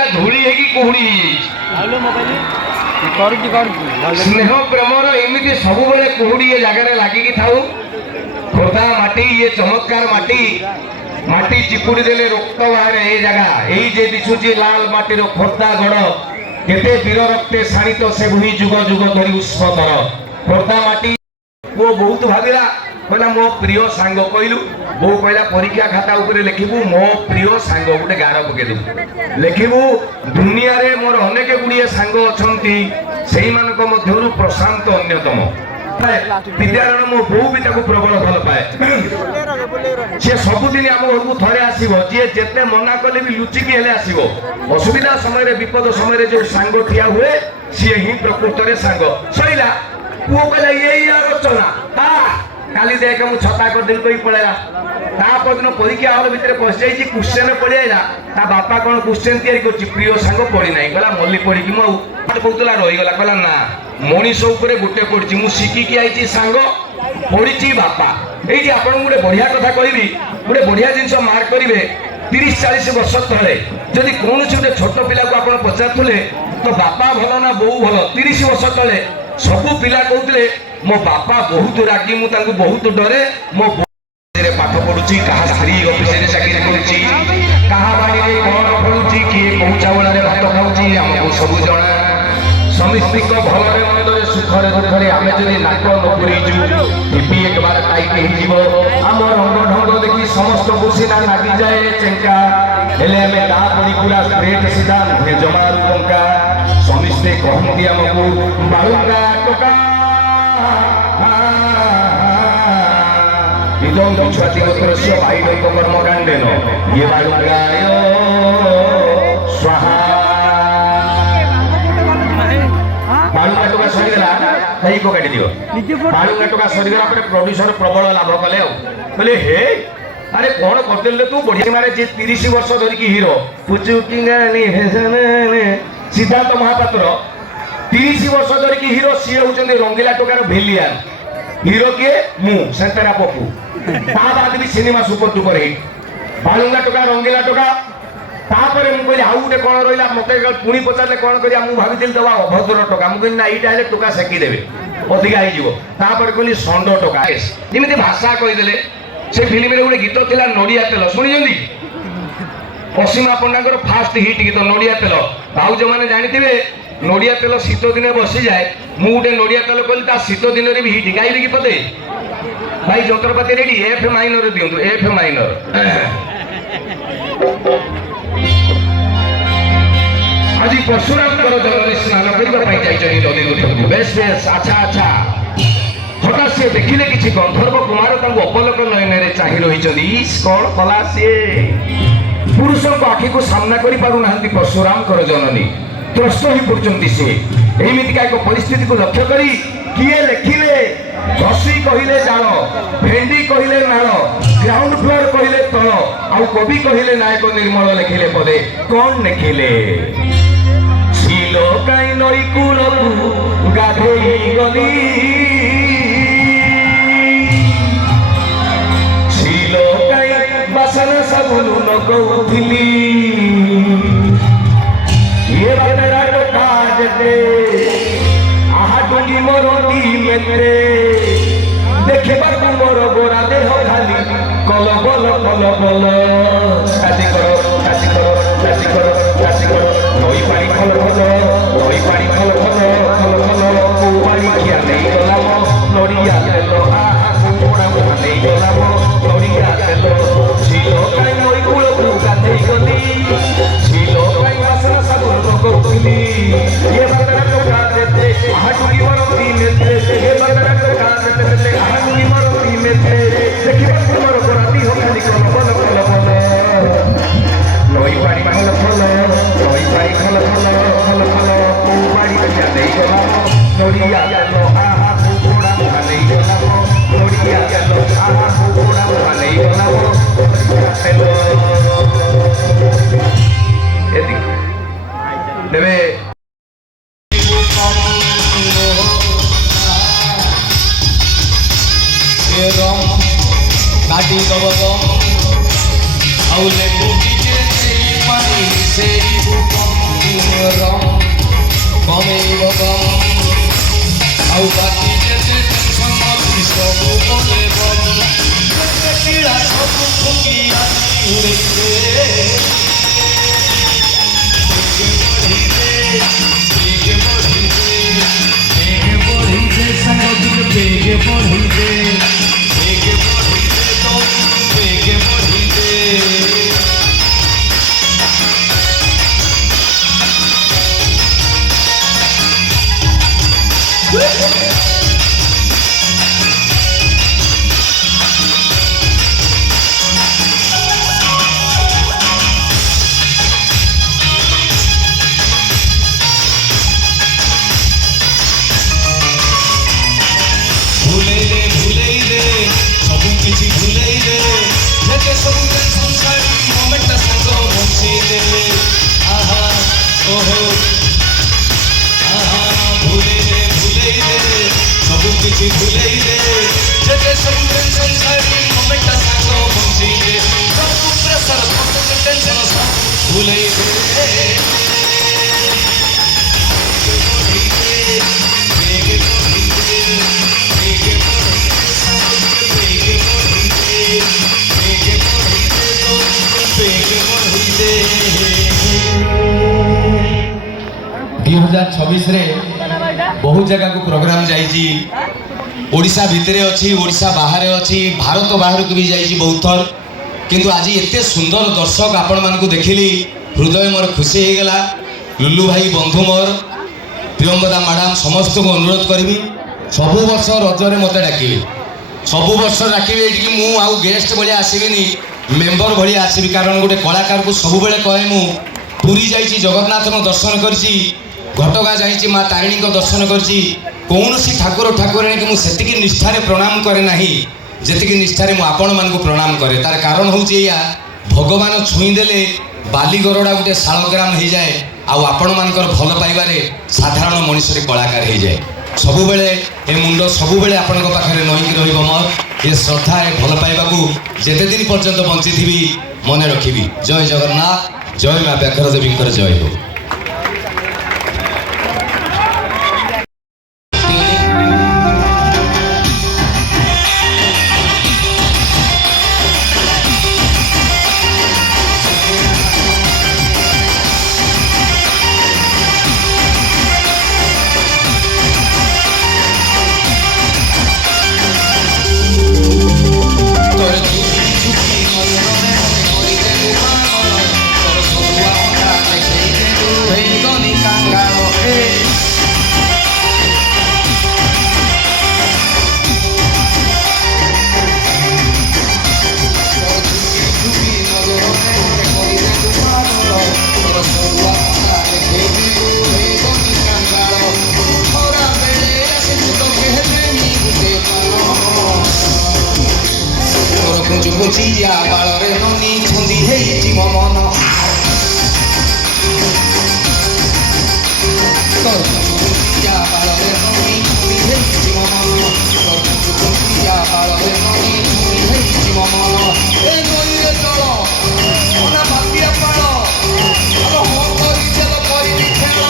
ପରିକା ଧୂଳି ହେଇକି କୁହୁଡ଼ି ସ୍ନେହ ପ୍ରେମର ଏମିତି ସବୁବେଳେ କୁହୁଡ଼ି ଏ ଜାଗାରେ ଲାଗିକି ଥାଉ। ଖୋର୍ଦ୍ଧା ମାଟି ଇଏ ଚମତ୍କାର ମାଟି, ମାଟି ଚିପୁଡ଼ି ଦେଲେ ରକ୍ତ ବାହାରେ। ଏ ଜାଗା ଏଇ ଯେ ଦିଶୁଛି ଲାଲ ମାଟିର ଖୋର୍ଦ୍ଧା ଗଡ଼, କେତେ ବୀର ରକ୍ତେ ଶାଣିତ ସେ ଭୂଇଁ ଯୁଗ ଯୁଗ ଧରି ଉଷ୍ମତର। ଖୋର୍ଦ୍ଧା ମାଟି ପୁଅ ବହୁତ ଭାବିଲା, କହିଲା ମୋ ପ୍ରିୟ ସାଙ୍ଗ। କହିଲୁ ବୋଉ କହିଲା ପରୀକ୍ଷା ଖାତା ଉପରେ ଲେଖିବୁ ମୋ ପ୍ରିୟ ସାଙ୍ଗ, ଗୋଟେ ଗାର ପକେଇଦେବୁ। ଲେଖିବୁ ଦୁନିଆରେ ମୋର ଅନେକ ଗୁଡ଼ିଏ ସାଙ୍ଗ ଅଛନ୍ତି, ସେଇମାନଙ୍କ ମଧ୍ୟରୁ ପ୍ରଶାନ୍ତ ଅନ୍ୟତମ। ବିଦ୍ୟାଳୟ ମୋ ବୋଉ ବି ତାକୁ ପ୍ରବଳ ଭଲ ପାଏ। ସେ ସବୁଦିନ ଆମ ଘରକୁ ଥରେ ଆସିବ, ଯିଏ ଯେତେ ମନା କଲେ ବି ଲୁଚିକି ହେଲେ ଆସିବ। ଅସୁବିଧା ସମୟରେ ବିପଦ ସମୟରେ ଯୋଉ ସାଙ୍ଗ ଠିଆ ହୁଏ ସିଏ ହିଁ ପ୍ରକୃତରେ ସାଙ୍ଗ। ସଇଲା ପୁଅ କହିଲା ଏଇ ରଚନା, କାଲି ଦେଖ ମୁଁ ଛତା କରିଦେବି କହି ପଳେଇଲା। ତା ପରଦିନ ପରୀକ୍ଷା ହଲ ଭିତରେ ପଶିଯାଇଛି, କ୍ୱେଶ୍ଚନ ପଳେଇଲା। ତା ବାପା କଣ କ୍ୱେଶ୍ଚନ ତିଆରି କରୁଛି, ପ୍ରିୟ ସାଙ୍ଗ ପଢିନାହିଁ। କହିଲା ମଲ୍ଲି ପଢିକି ମୁଁ ଆଉ କହୁଥିଲା ରହିଗଲା। କହିଲା ନା ମଣିଷ ଉପରେ ଗୋଟେ ପଢିଛି, ମୁଁ ଶିଖିକି ଆଇଛି ସାଙ୍ଗ, ପଢିଛି ବାପା। ଏଇଠି ଆପଣଙ୍କୁ ଗୋଟେ ବଢିଆ କଥା କହିବି, ଗୋଟେ ବଢିଆ ଜିନିଷ ମାର୍କ କରିବେ। 30-40 ବର୍ଷ ତଳେ ଯଦି କୌଣସି ଗୋଟେ ଛୋଟ ପିଲାକୁ ଆପଣ ପଚାରୁଥିଲେ ତ ବାପା ଭଲ ନା ବୋଉ ଭଲ, 30 ବର୍ଷ ତଳେ ସବୁ ପିଲା କହୁଥିଲେ ମୋ ବାପା ବହୁତ ରାଗି, ମୁଁ ତାଙ୍କୁ ବହୁତ ଡରେ, ମୋ ବୋଉ ପାଠ ପଢୁଛି, କାହା ସ୍ତ୍ରୀ ଅଫିସରେ ଚାକିରି କରୁଛି, କାହା ବାଡ଼ିରେ କଣ ଫଳୁଛି, କିଏ କୋଉ ଚାଉଳରେ ଭାତ ଖାଉଛି, ଆମକୁ ସବୁ ଜଣା। ସମସ୍ତିଙ୍କ ଭଲରେ ମନ୍ଦରେ ସୁଖରେ ଦୁଃଖରେ ଆମେ ଯଦି ନାକ ନ ପୁରେଇଛୁ, ଟିଭି ଏକବାର ଟାଇଟ୍ ହେଇଯିବ। ଆମ ରଙ୍ଗ ଢଙ୍ଗ ଦେଖି ସମସ୍ତଙ୍କୁ ସିନା ଲାଗିଯାଏ ଚେଙ୍କା, ହେଲେ ଆମେ ତା ପରି ପୁରା ଷ୍ଟ୍ରେଟ୍ ସିଧା ନୁହେଁ ଜମାରୁ ଟଙ୍କା। ସମସ୍ତେ କହନ୍ତି ଆମକୁ ବାଳୁଙ୍ଗା ଟୋକା, ଇଦଂ ଛୁଆତି ଗୋତ୍ରସ୍ୟ ଭାଇଡଙ୍କ କର୍ମକାଣ୍ଡେନ ଇଏ ବାଳୁଙ୍ଗାୟ ସ୍ୱାହା। ବାଳୁଙ୍ଗା ଟୋକା ସରିଗଲା, ହେଇକ କାଟିଦିଅ। ବାଳୁଙ୍ଗା ଟୋକା ସରିଗଲା ପରେ ପ୍ରଡ୍ୟୁସର ପ୍ରବଳ ଲାଭ କଲେ। ଆଉ କହିଲେ ହେ ଆରେ କଣ କରିଦେଲେ ତୁ, ବଢିଆ ମାରେ। 30 ବର୍ଷ ଧରିକି ହିରୋ ସିଦ୍ଧାର୍ଥ ମହାପାତ୍ର 30 ବର୍ଷ ଧରିକି ହିରୋ, ସିଏ ହଉଛନ୍ତି ରଙ୍ଗିଲା ଟୋକାର ଭିଲିଆନ। ହିରୋ କିଏ, ମୁଁ ସେନ୍ତରା ପପୁ। ତା ବାଦ ବି ସିନେମା ସୁପର ଡୁପର ହିଟ୍। ବାଳୁଙ୍ଗା ଟୋକା, ରଙ୍ଗିଲା ଟୋକା। ତାପରେ ମୁଁ କହିଲି ଆଉ ଗୋଟେ କଣ ରହିଲା, ମତେ ପୁଣି ପଚାରିଲେ କଣ କରିବା, ମୁଁ ଭାବିଥିଲି ଦବା ଅଭଦ୍ର ଟୋକା। ମୁଁ କହିଲି ନା ଏଇଟା ହେଲେ ଟୋକା ସେକିଦେବେ, ଅଧିକା ହେଇଯିବ। ତାପରେ କହିଲି ଷଣ୍ଢ ଟୋକା। ଯେମିତି ଭାଷା କହିଦେଲେ। ସେ ଫିଲ୍ମରେ ଗୋଟେ ଗୀତ ଥିଲା ନଡ଼ିଆ ତେଲ, ଶୁଣିଛନ୍ତି? ଅସୀମା ପଣ୍ଡାଙ୍କର ଫାଷ୍ଟ ହିଟ୍ ଗୀତ ନଡ଼ିଆ ତେଲ। ଭାଉଜ ମାନେ ଜାଣିଥିବେ ନଡ଼ିଆ ତେଲ ଶୀତ ଦିନେ ବସିଯାଏ। ମୁଁ ଗୋଟେ ନଡ଼ିଆ ତେଲ କହିଲି, ତା ଶୀତ ଦିନରେ ବି ହିଟ୍। ଗାଇବି କି ପଦେ? ଭାଇ ଯନ୍ତ୍ରପାତି ରେଡି, ଏଫ୍ ମାଇନର ଦିଅନ୍ତୁ, ଏଫ୍ ମାଇନର। ଆଜି ପରଶୁରାମଙ୍କର ଜଳରେ ସ୍ନାନ କରିବା ପାଇଁ ଯାଇଛନ୍ତି ନଦୀ ତୁଠକୁ। ବେଶ ବେଶ, ଆଚ୍ଛା ଆଚ୍ଛା। ହଠାତ୍ ସିଏ ଦେଖିଲେ କିଛି ଗନ୍ଧର୍ବ କୁମାର ତାଙ୍କୁ ଅପଲକ ନୟନରେ ଚାହିଁ ରହିଛନ୍ତି। ଇସ୍ କଣ କଲା ସିଏ, ପୁରୁଷଙ୍କ ଆଖିକୁ ସାମ୍ନା କରିପାରୁନାହାନ୍ତି ପରଶୁରାମଙ୍କର ଜନନୀ, ତ୍ରସ୍ତ ହୋଇ ପଡୁଛନ୍ତି ସେ। ଏମିତିକା ଏକ ପରିସ୍ଥିତିକୁ ଲକ୍ଷ୍ୟ କରି କିଏ ଲେଖିଲେ, ଘଷି କହିଲେ ଜାଳ, ଭେଣ୍ଡି କହିଲେ ନାଳ, ଗ୍ରାଉଣ୍ଡ ଫ୍ଲୋର କହିଲେ ତଳ, ଆଉ କବି କହିଲେ ନାୟକ ନିର୍ମଳ ଲେଖିଲେ ପଦେ। କଣ ଲେଖିଲେ? ছিল କାଇ ନଈ କୂଳକୁ ଗାଧେଇ ଗଲି, ছিল କାଇ ବାସନ ସାବୁନ ଲଗଉଥିଲି, ये बदरा तो काजते आहा डुंगी मोरो दी मेते देखे बाबू मोरो गोरा देह खाली कल बल चाची करो चाची करो चाची करो चाची करो नई पानी खल खल नई पानी खल खल खल खल को पानी किया नहीं गलाम नड़िया तेलो आहा कुड़ा मुहा नहीं गलाम नड़िया तेलो छिलो काई नई कूल को गाधेई गली छिलो काई बासना साबुन लगौଥିଲି ये बदरा तो काजते आहा डुंगी मोरो दी मेते ये बदरा तो काजते आहा डुंगी मोरो दी मेते देखि बाबू मोरो गोरा दी हो खाली कल बल नई पानी खल खल नई पानी खल खल खल खल को पानी किया नहीं गलाम नड़िया तेलो आहा कुड़ा मुहा नहीं गलाम नड़िया तेलो आहा कुड़ा मुहा नहीं गलाम तेलो एदी देवे ये रंग काटी दबो आउले बुकी जे पानी से ଆଉ ବାକି ଯେତେ ଟେନସନ୍ ଅଛି ସବୁ ମନେ ବନ୍ଦ ଯେତେ ପୀଡ଼ା ସବୁ ଫୁକି ଆଜି ଉଡ଼େଇଦେ बहुत जगह को प्रोग्राम जाइए ओडिशा भितर अच्छी ओडिशा बाहर अच्छी भारत बाहर को भी जाइए बहुत थर किंतु आज एते सुंदर दर्शक आपण मान देखिली हृदय मोर खुशी हो गला। लुलु भाई बंधु मोर प्रियंवदा मैडम समस्त को अनुरोध करी सबु वर्ष रजरे मत डाक सबु वर्ष डाकबे ये आउ गेस्ट भाई आसबिनी मेम्बर भाई आसबि कारण गोटे कलाकार को सब बेले कहे मु पुरी जाइए जगन्नाथ दर्शन करी घटगा जाइए माँ तारिणी दर्शन करी कौन ठाकुर ठाकुराणी की मुझे निष्ठार प्रणाम करे ना जी निष्ठार मुझे मान प्रणाम करे तार कारण हूँ या भगवान छुईदेले बालीगरड़ा गोटे शालग्राम हो जाए आपण मानकर भल पाइबारे साधारण मनीष कलाकार हो जाए सबु बेले ए मुंड सबु बेले आपण पाखे नईक रहिबो मोर ये श्रद्धा ए भल पाइबा को जेते दिन पर्यंत बंची थी मन रखी। जय जगन्नाथ जय माँ व्याघ्र देवी जय हो। बुझिया बाଳରେ ननी छंदी हेइछि मो मन बुझिया बाଳରେ ननी छंदी हेइछि मो मन बुझिया बाଳରେ ननी छंदी हेइछि मो मन ए नईरे चल ओना बापिया पाଳ आलो हो करी चल करी खेल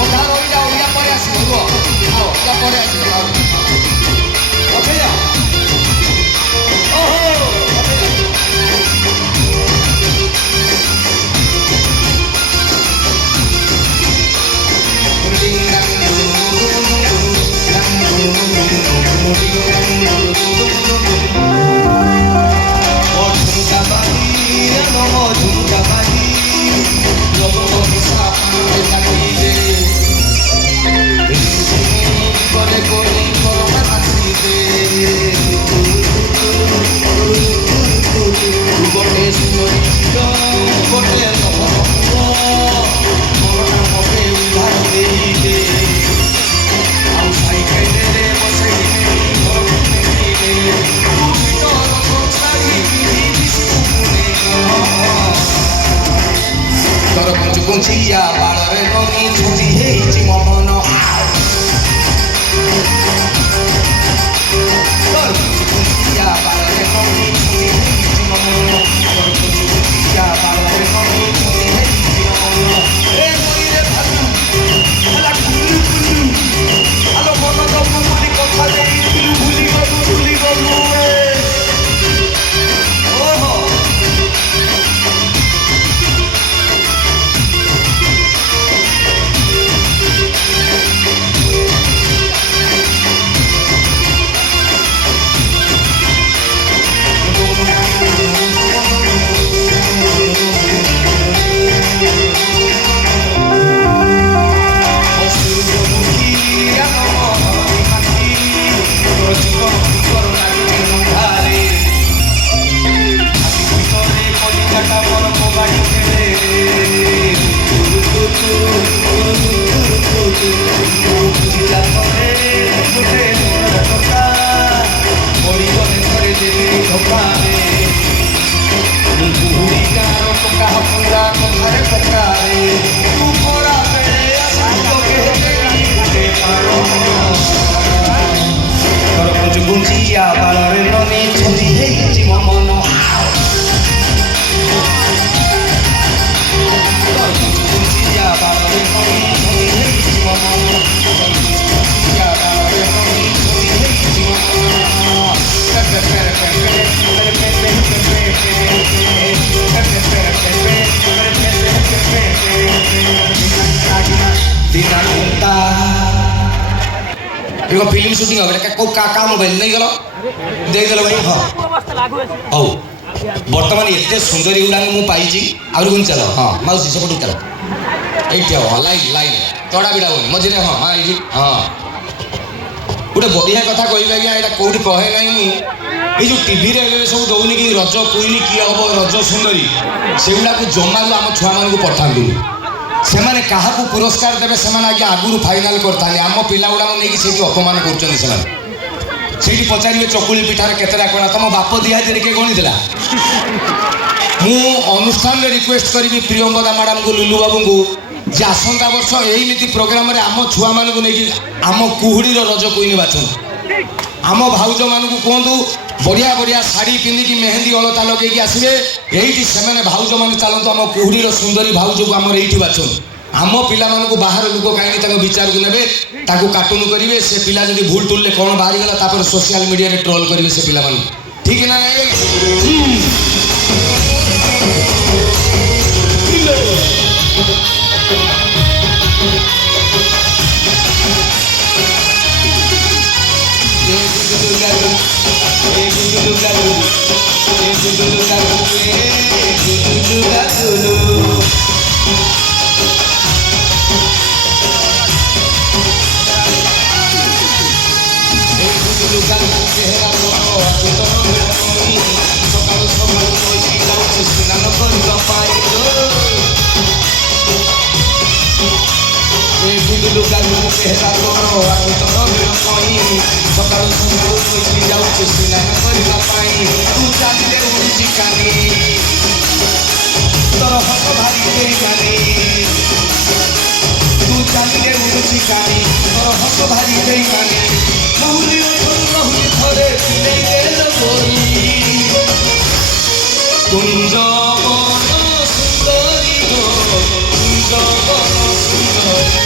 ओधा रही जाओ या पर आसी आओ या पर आसी आओ ओके ବାଡ଼ି ଖେଳେ ବୁଝିଲା ପରେ ଗୋଟେ ଟଙ୍କା ପଡ଼ିବନି ଥରେ ଦେବି ଧୋକାରେ ବୁଢ଼ୀ ଗାଁର ଟଙ୍କା ହକୁରା କଥାରେ ପକାରେ ତୁ ଖରା ବେଳେ ତୋର ଗୁଞ୍ଜୁ ଗୁଞ୍ଜିଆ ବାଳରେ ନନି ଛନ୍ଦି ହେଇଛି ମୋ ମନ ଗୁଞ୍ଜିଆ ବାଳରେ ନନି ଛନ୍ଦି ହେଇଛି ମୋ ମନ ଗୁଞ୍ଜିଆ ବାଳରେ ନନି ଛନ୍ଦି ହେଇଛି ମୋ दिना चिंता एक फिल्म शूटिंग हो का मोबाइल नहीं गल देदेल भाई हाँ हौ बर्तमान एत सुंदरी गुड़ा मुझे पाई आउन चल हाँ मौसी सेपट चल ये लाइन लाइन तड़ा बिड़ा होनी मझे हाँ हाँ ये हाँ गोटे बढ़िया कथा कह आज्ञा यहाँ कौटी कहे ना ये जो टीवी सब दौनी कि रज कुईन किए हम रज सुंदरी से गुड़ा जमा आम छुआ मान पठातु से क्या पुरस्कार देवे से आगे आगुरी फाइनाल करता आम पिला गुड़ा नहीं अपमान कर पचारे चकुली पिठार केतटा कणा तुम बाप दिहादी किए गणिला मु अनुष्ठान रिक्वेस्ट करी प्रियंवदा मैडम को लुलु बाबू को जे आसंता वर्ष यही प्रोग्राम आम छुआ मान आम कुहुड़ी रज कुईन बाछन आम भाउज मान कहतु बढ़िया बढ़िया शाढ़ी पिंधिकी मेहंदी अलता लगे आसवे ये से भाउज मान चलतु आम कुहुड़ी सुंदरी भाउज को आम ये बाछन आम पिला बाहर लोक कहीं विचार को ने कार्टून करेंगे से पिला जब भूल टूल कौन बाहरी गला सोशल मीडिया ट्रोल करेंगे से पिला ठीक ना सकाल सकाल स्नान गुदुलु गालु चेहरा तोर आखि तोर कई सकाल सकाल जाऊँ स्नान करने तू चलिए उड़ी कानी तोर हस भारी देखानी तू चलिए उड़ी कानी तोर हस भारी देखानी बहुली बहुली थरे पिले गेल बोली कुंज बन सुंदरी गो कुंज बन सुंदरी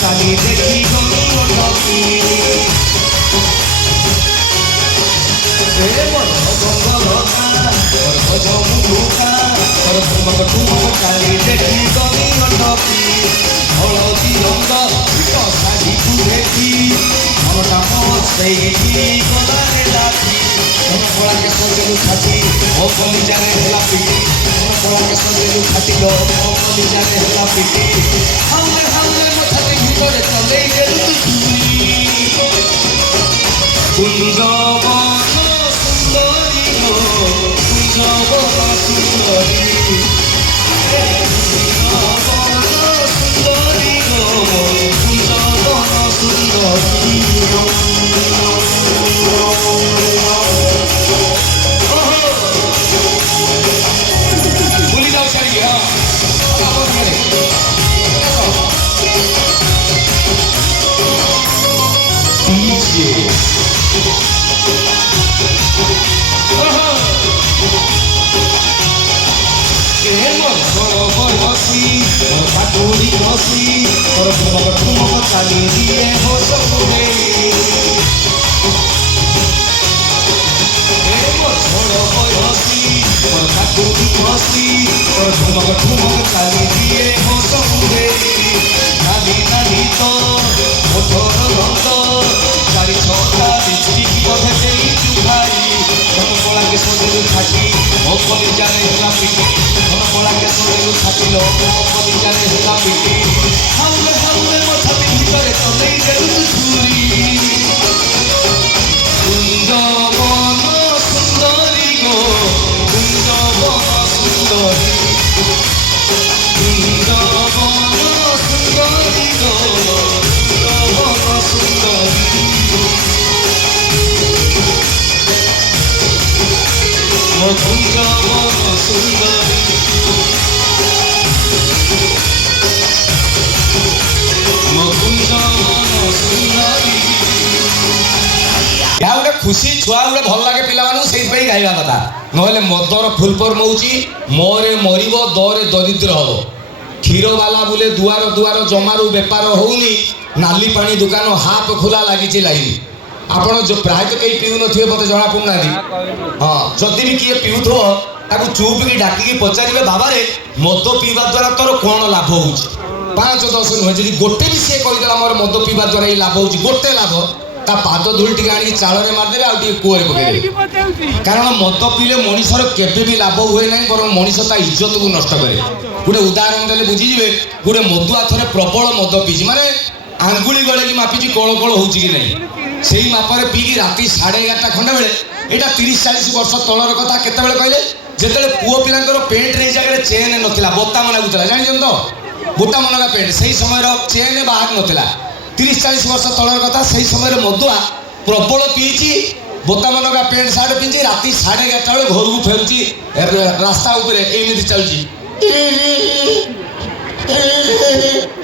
चाली देखी चाली देखी गमी अटकी हलदी रंग शाढ़ी को देखी मनटा मोसैठी गलारे लाठी कला के सजेलु छाती ओ कलिजारे हेला पिटी कला के सजेलु छाती गो ओ कलिजारे हेला पिटी हाउले हाउले मथाते भितरे चले गेलु कुंज बन सुंदरी हो कुंज बन सुंदरी सुंदरी हो कुंज बन सुंदरी भूली जाओ सारी हाँ पाटोरी हसी और ठुमक चाली दिए हो सबुरे हसी तोर ठुमक ठुमक चाली दिए हो समुरे नाली नाली तो ओठर रक्त चारि छटा लिपस्टिक बोधे देई चुभाई धन कला के सोदेलु छाती ओ कलिजारे होला पिटी धन कला के सोदेलु छाती लो ओ कलिजारे होला पिटी हाउले हाउले मथा पिटी करे चलेई देलु तू छुरी कुंजवन सुंदरी गो कुंजवन सुंदरी कुंजवन सुंदरी गो कुंजवन सुंदरी ମୋ କୁଞ୍ଜବନ ସୁନ୍ଦରୀ ମୋ କୁଞ୍ଜବନ ସୁନ୍ଦରୀ ଏହା ଗୋଟେ ଖୁସି ଛୁଆ ଗୋଟେ ଭଲ ଲାଗେ ପିଲାମାନଙ୍କୁ ସେଇଥିପାଇଁ ଗାଇବା କଥା ନହେଲେ ମଦର ଫୁଲ୍ ଫର୍ମ ହେଉଛି ମୋରେ ମରିବ ଦରେ ଦରିଦ୍ର ହବ କ୍ଷୀରବାଲା ବୁଲେ ଦୁଆର ଦୁଆର ଜମାରୁ ବେପାର ହଉନି ନାଲି ପାଣି ଦୋକାନ ହାଫ୍ ଖୋଲା ଲାଗିଛି ଲାଇନ୍ ଆପଣ ପ୍ରାୟତଃ କେହି ପିଉନଥିବେ ମୋତେ ଜଣା ପଡ଼ୁନାହାନ୍ତି ହଁ ଯଦି ବି କିଏ ପିଉଥିବ ତାକୁ ଚୁପ୍ ଡାକିକି ପଚାରିବେ ବାବାରେ ମଦ ପିଇବା ଦ୍ୱାରା ତୋର କ'ଣ ଲାଭ ହେଉଛି 5-10 ନୁହେଁ ଯଦି ଗୋଟେ ବି ସିଏ କହିଦେଲା ମୋର ମଦ ପିଇବା ଦ୍ୱାରା ଏଇ ଲାଭ ହେଉଛି ଗୋଟେ ଲାଭ ତା ପାଦ ଧୂଳି ଟିକେ ଆଣିକି ଚାଳରେ ମାରିଦେବେ ଆଉ ଟିକେ କୂଅରେ ପକେଇଦେବେ କାରଣ ମଦ ପିଇଲେ ମଣିଷର କେବେ ବି ଲାଭ ହୁଏ ନାହିଁ ବରଂ ମଣିଷ ତା ଇଜ୍ଜତକୁ ନଷ୍ଟ କରେ ଗୋଟେ ଉଦାହରଣ ଦେଲେ ବୁଝିଯିବେ ଗୋଟେ ମଦୁଆ ଥରେ ପ୍ରବଳ ମଦ ପିଇଛି ମାନେ ଆଙ୍ଗୁଳି ଗଳେଇକି ମାପିଛି କଳ କଳ ହେଉଛି କି ନାହିଁ ସେଇ ମାପରେ ପିଇକି ରାତି 11:30 ଖଣ୍ଡେ ବେଳେ ଏଇଟା 30-40 ବର୍ଷ ତଳର କଥା କେତେବେଳେ କହିଲେ ଯେତେବେଳେ ପୁଅ ପିଲାଙ୍କର ପେଣ୍ଟରେ ଏଇ ଜାଗାରେ ଚେନ୍ ନଥିଲା ବୋତାମ ଲାଗୁଥିଲା ଜାଣିଛନ୍ତି ତ ବୋତାମ ଲଗା ପେଣ୍ଟ ସେଇ ସମୟର ଚେନ୍ ବାହାର ନଥିଲା 30-40 ବର୍ଷ ତଳର କଥା ସେଇ ସମୟରେ ମଦୁଆ ପ୍ରବଳ ପିଇଛି ବୋତାମ ଲଗା ପେଣ୍ଟ ସାର୍ଟ ପିନ୍ଧି ରାତି 11:30 ବେଳେ ଘରକୁ ଫେରୁଛି ରାସ୍ତା ଉପରେ ଏମିତି ଚାଲୁଛି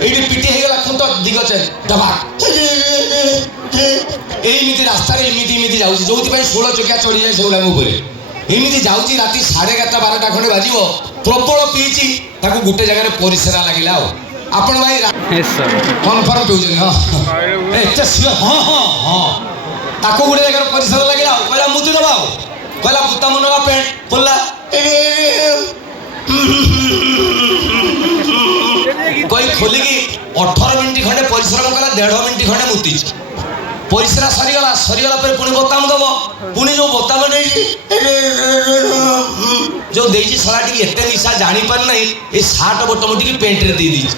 ଏଇଠି ପିଟି ହେଇଗଲା ଖୁଣ୍ଟ ଦିଗ ଚେନ୍ ଦବା ଏମିତି ରାସ୍ତାରେ ଏମିତି ଯାଉଛି ଯୋଉଥିପାଇଁ 16 ଚକିଆ ଚଢ଼ିଯାଏ ସେଗୁଡ଼ାକ ଉପରେ ଏମିତି ଯାଉଛି ରାତି 11:30-12 ଖଣ୍ଡେ ବାଜିବ ପ୍ରବଳ ପିଇଛି ତାକୁ ଗୋଟେ ଜାଗାରେ ପରିସ୍ରା ଲାଗିଲା ଆଉ ଆପଣ ଭାଇ କନଫର୍ମ ପିଉଛନ୍ତି ହଁ ଏତେ ସିଓର ହଁ ହଁ ହଁ ତାକୁ ଗୋଟେ ଜାଗାରେ ପରିସ୍ରା ଲାଗିଲା ଆଉ କହିଲା ମୁତି ଦେବା ଆଉ କହିଲା ବୁତାମ ନେବା ପେଣ୍ଟ ଖୋଲିଲା କହି ଖୋଲିକି 18 ମିନିଟ୍ ଖଣ୍ଡେ ପରିଶ୍ରମ କଲା 1.5 ମିନିଟ୍ ଖଣ୍ଡେ ମୁତିଛି ପରିସ୍ରା ସରିଗଲା ପରେ ପୁଣି ବୋତାମ ଦେବ ପୁଣି ଯୋଉ ବୋତାମ ଦେଇଛି ଯୋଉ ଦେଇଛି ଶଳା ଟିକେ ଏତେ ନିଶା ଜାଣିପାରୁ ନାହିଁ ଏ ସାର୍ଟ ବୋଟମ ଟିକେ ପେଣ୍ଟରେ ଦେଇଦେଇଛି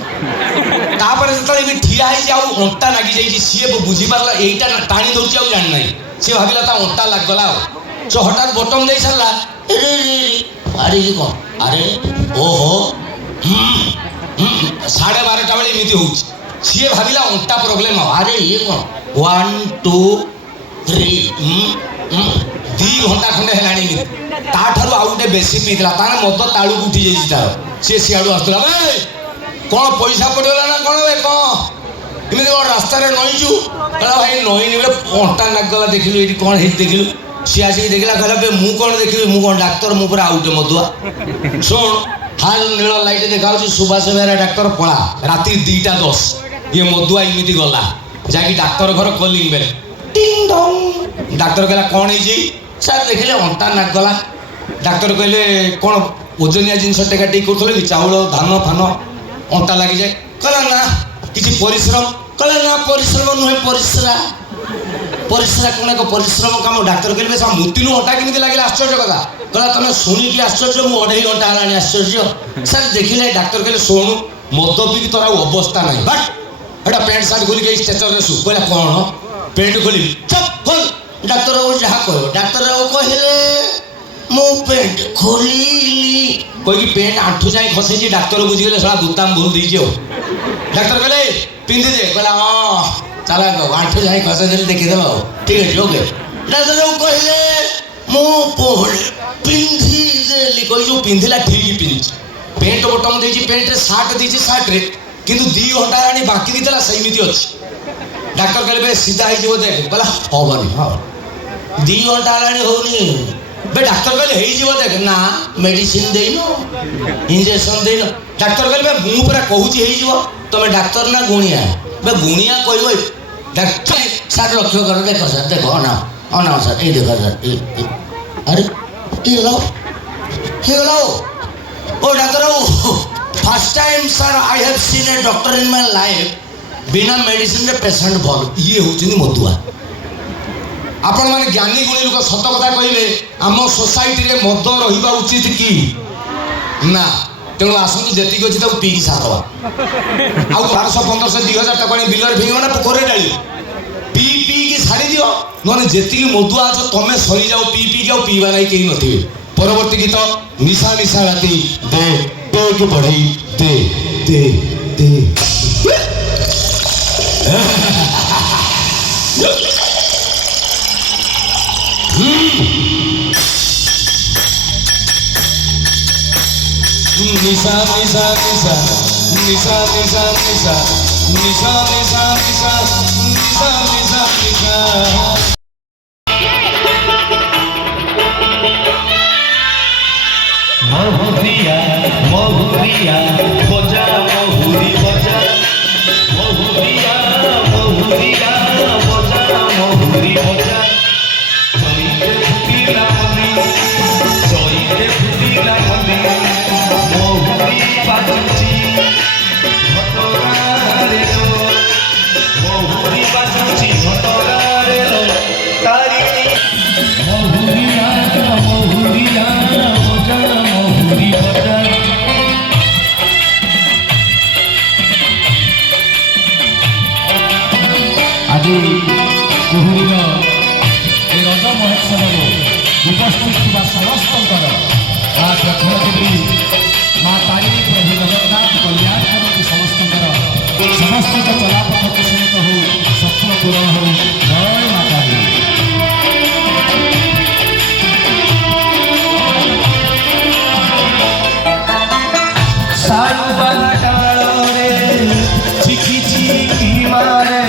ତାପରେ ଯେତେବେଳେ ବି ଠିଆ ହେଇଛି ଆଉ ଅଣ୍ଟା ଲାଗି ଯାଇଛି ସିଏ ବୁଝିପାରିଲା ଏଇଟା ଟାଣି ଦଉଛି ଆଉ ଜାଣିନାହିଁ ସିଏ ଭାବିଲା ତା ଅଣ୍ଟା ଲାଗିଗଲା ଆଉ ହଠାତ୍ ବୋଟମ ଦେଇ ସାରିଲା ଆରେ ଇଏ କ'ଣ ଆରେ ଓହୋ 12:30 ବେଳେ ଏମିତି ହଉଛି ସିଏ ଭାବିଲା ଅଣ୍ଟା ପ୍ରୋବ୍ଲେମ ହବ ଆରେ ଇଏ କ'ଣ 1 2 3 2 ଘଣ୍ଟା ଖଣ୍ଡେ ହେଲାଣି ତାଠାରୁ ଆଉ ଗୋଟେ ବେଶୀ ପିଇଥିଲା ତାର ମଦ ତାଳୁକୁ ଉଠି ଯାଇଛି ତାର ସିଏ ସିଆଡ଼ୁ ଆସୁଥିଲା କ'ଣ ପଇସା ପଡ଼ିଗଲା ନା କ'ଣ ବେ କ'ଣ ଏମିତି କ'ଣ ରାସ୍ତାରେ ନଇଛୁ କହିଲା ଭାଇ ନଇନି ବେଳେ ଅଣ୍ଟା ଲାଗିଗଲା ଦେଖିଲୁ ଏଇଠି କ'ଣ ହେଇଛି ଦେଖିଲୁ ସିଏ ଆସିକି ଦେଖିଲା କହିଲା ବେ ମୁଁ କ'ଣ ଦେଖିବି ମୁଁ କ'ଣ ଡାକ୍ତର ମୁଁ ପୁରା ଆଉ ଗୋଟେ ମଦୁଆ ଶୁଣ ହାଲ ନୀଳ ଲାଇଟ୍ ଦେଖାଉଛି ସୁଭାଷ ବେହେରା ଡାକ୍ତର ପଳା ରାତି 2:10 ଇଏ ମଦୁଆ ଏମିତି ଗଲା ଯାଇକି ଡାକ୍ତର ଘର କଲିଂ ବେଲ୍ ଟିଙ୍ଗ ଡଙ୍ଗ ଡାକ୍ତର କହିଲା କ'ଣ ହେଇଛି ସାର୍ ଦେଖିଲେ ଅଣ୍ଟା ନାଗିଗଲା ଡାକ୍ତର କହିଲେ କ'ଣ ଓଜନିଆ ଜିନିଷ ଟେକା ଟେକି କରୁଥିଲେ କି ଚାଉଳ ଧାନ ଫାନ ଅଣ୍ଟା ଲାଗିଯାଏ କହିଲା ନା କିଛି ପରିଶ୍ରମ କହିଲା ନା ପରିଶ୍ରମ ନୁହେଁ ପରିସ୍ରା କ'ଣ ଏକ ପରିଶ୍ରମ କାମ ଡାକ୍ତର କହିଲେ ସା ମୁତିଲୁ ଅଣ୍ଟା କେମିତି ଲାଗିଲା ଆଶ୍ଚର୍ଯ୍ୟ କଥା କହିଲା ତମେ ଶୁଣିକି ଆଶ୍ଚର୍ଯ୍ୟ ମୁଁ 2.5 ଘଣ୍ଟା ହେଲାଣି ଆଶ୍ଚର୍ଯ୍ୟ ସାର୍ ଦେଖିଲେ ଡାକ୍ତର କହିଲେ ଶୁଣୁ ମଦ ପିଇକି ତୋର ଆଉ ଅବସ୍ଥା ନାହିଁ ବଟ୍ ଏଇଟା ପ୍ୟାଣ୍ଟ ସାର୍ଟ ଖୋଲିକି ଏଇ ଷ୍ଟେଚରରେ ଶୁ କହିଲା କ'ଣ ପ୍ୟାଣ୍ଟ ଖୋଲିବି ଚପ୍ ଖୋଲ ଡାକ୍ତର ବାବୁ ଯାହା କହିବ ଡାକ୍ତର ବାବୁ କହିଲେ ମୁଁ ପ୍ୟାଣ୍ଟ ଖୋଲିଲି କହିକି ପ୍ୟାଣ୍ଟ ଆଣ୍ଠୁ ଯାଇ ଖସେଇଛି ଡାକ୍ତର ବୁଝିଗଲେ ଶଳା ବୁତାମ ଭୁଲ ଦେଇଛି ଆଉ ଡାକ୍ତର କହିଲେ ପିନ୍ଧିଦେ କହିଲା ହଁ ଚାଲ ଆଣ୍ଠୁ ଯାଇ ଖସେଇଦେଲି ଦେଖିଦେବ ଆଉ ଠିକ୍ ଅଛି ଓକେ ଡାକ୍ତର ବାବୁ କହିଲେ ମୁଁ ପିନ୍ଧିଦେଲି କହି ଯେଉଁ ପିନ୍ଧିଲା ଠିକ୍ ପିନ୍ଧିଛି ପ୍ୟାଣ୍ଟ ବଟମ ଦେଇଛି ପ୍ୟାଣ୍ଟରେ ସାର୍ଟ ଦେଇଛି ସାର୍ଟରେ କିନ୍ତୁ 2 ଘଣ୍ଟା ହେଲାଣି ବାକି ଦେଇଥିଲା ସେମିତି ଅଛି ଡାକ୍ତର କହିଲେ ବେ ସିଧା ହେଇଯିବ ଦେଖ କହିଲା ହବନି ହଁ 2 ଘଣ୍ଟା ହେଲାଣି ହଉନି ବେ ଡାକ୍ତର କହିଲେ ହେଇଯିବ ଦେଖ ନା ମେଡିସିନ ଦେଇନ ଇଞ୍ଜେକ୍ସନ ଦେଇନ ଡାକ୍ତର କହିଲେ ମୁଁ ପୁରା କହୁଛି ହେଇଯିବ ତମେ ଡାକ୍ତର ନା ଗୁଣିଆ ବେ ଗୁଣିଆ କହିବ ଡାକ୍ତର ସାର୍ ଲକ୍ଷ୍ୟ କର ଦେଖ ସାର୍ ଦେଖ ଅନାଅ ସାର୍ ଏଇ ଦେଖ ସାର୍ ଆରେ ହେଇଗଲା oh doctor first time sir I have seen a doctor in my life बिना मेडिसिन रे पेशेंट भल ये होचनी मधुआ आपण माने ज्ञानी गुणी लोक सत कथा कहले आम सोसाइटी रे मद रहिबा उचित कि ना तेणु आसतु जेतिक अच्छी पी कि सारवा आउ 1200 1500 2000 टका बिलर फिंग ना पोखरे डाली पी पी कि छाड़ी दियो नने जेतिक मधुआ अछ तमे सरी जाओ पी पी के पीवा नहीं केही नथिबे परवर्ती गीत निशा निशा राती दे दे के बढ़ई दे दे दे निशा निशा निशा निशा निशा निशा निशा निशा निशा निशा निशा निशा महुरिया महुरिया बजा महुरी बजा महुरिया महुरिया बजा महुरी बजा चैते फुटिला मनी चैते फुटिला मनी महुरी बाजुची घटगारे लो महुरी बाजुची घटगारे लो तारिणी महुरिया महुरिया बजा महुरी बजा আজি কুহুরীর এই রজ মহোৎসবরে উপস্থিত থাকা সমস্তଙ୍କର মা প্রথমদেবী মা তারিণী প্রভু জগନ୍ନାଥ କଲ୍ୟାଣ କରନ୍ତୁ ସମସ୍ତଙ୍କର ସମସ୍ତଙ୍କ ଚଲାପଥ କୁଶଳିତ ହଉ ସ୍ୱପ୍ନ ପୂରଣ ହଉ ଜୟ ମା ତାରିଣୀ সারুবাটারে চিকি চিকি মারে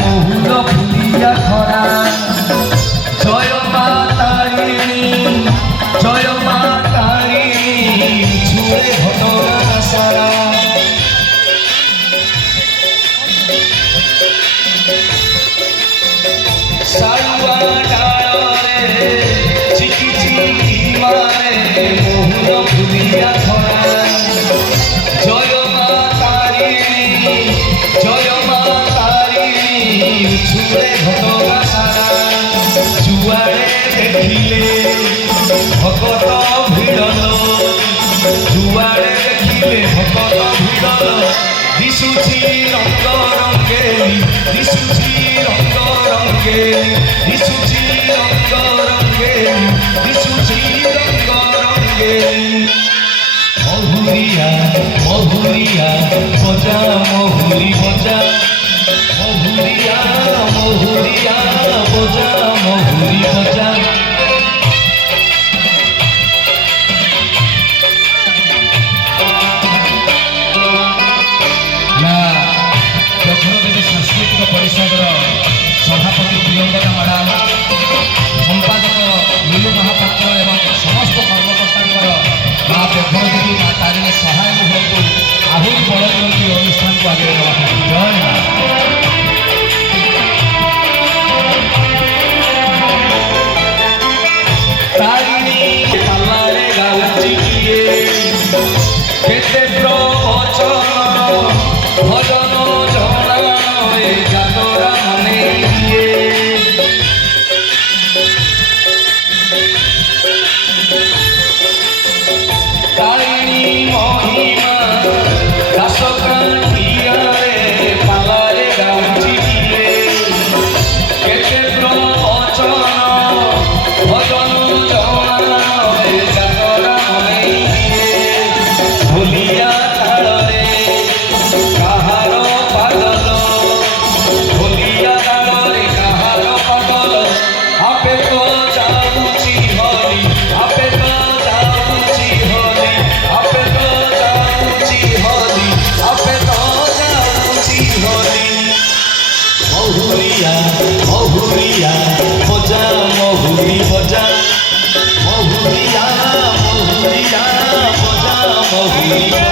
মহুল ফুলিয়া খরা জয় মা তারিণী ছুঁড়ে ঘটনা সারা সারুবাটারে চিকি চিকি মারে মহুল ফুলিয়া খরা জয় মা তারিণী ছুঁড়ে ঘটনা সারা যুয়াড়ে দেখিলে ভকত ভিড়ল যুয়াড়ে দেখিলে ভকত ভিড়ল দিশুছি রঙ্গ রঙ্গেলি দিশুছি রঙ্গ রঙ্গেলি দিশুছি রঙ্গ রঙ্গেলি দিশুছি রঙ্গ রঙ্গেলি মহুরিয়া মহুরিয়া বজা মহুরি বজা মহুরিয়া মহুরিয়া বজা মহুরি বজা ନା ଦକ୍ଷିଣଦେବୀ ସାଂସ୍କୃତିକ ପରିଷଦର ସଭାପତି ପ୍ରିୟଙ୍ଗଦା ମାଡାମ ସମ୍ପାଦକ ଲୁଲୁ ମହାପାତ୍ର ଏବଂ ସମସ୍ତ କର୍ମକର୍ତ୍ତାଙ୍କର ମା ଦକ୍ଷିଣଦେବୀ ମା ତାରିଣୀ ସହାୟ ହୁଅନ୍ତୁ ଆହୁରି ବଳ ଦିଅନ୍ତି ଅନୁଷ୍ଠାନକୁ ଆଗରେ ନେବା ପାଇଁ ଜୟ ମା তারিণী পাল্লারে গাউচি কিয়ে কেতে প্রবচন ভজন জনায় যাতরা মনে দিয়ে তারিণী মহিমা দাসকাঠিয়ারে পাল্লারে গাউচি কিয়ে কেতে প্রবচন ভজন জনায় যাতরা মনে দিয়ে ভুলিয়া তাড়রে কাহার পাগল ভুলিয়া তাড়রে কাহার পাগল আপে তো যাউছি হরি আপে তো যাউছি হরি আপে তো যাউছি হরি আপে তো যাউছি হরি মহুরিয়া মহুরিয়া বজা মহুরি বজা মহুরিয়া মহুরিয়া বজা মহুরি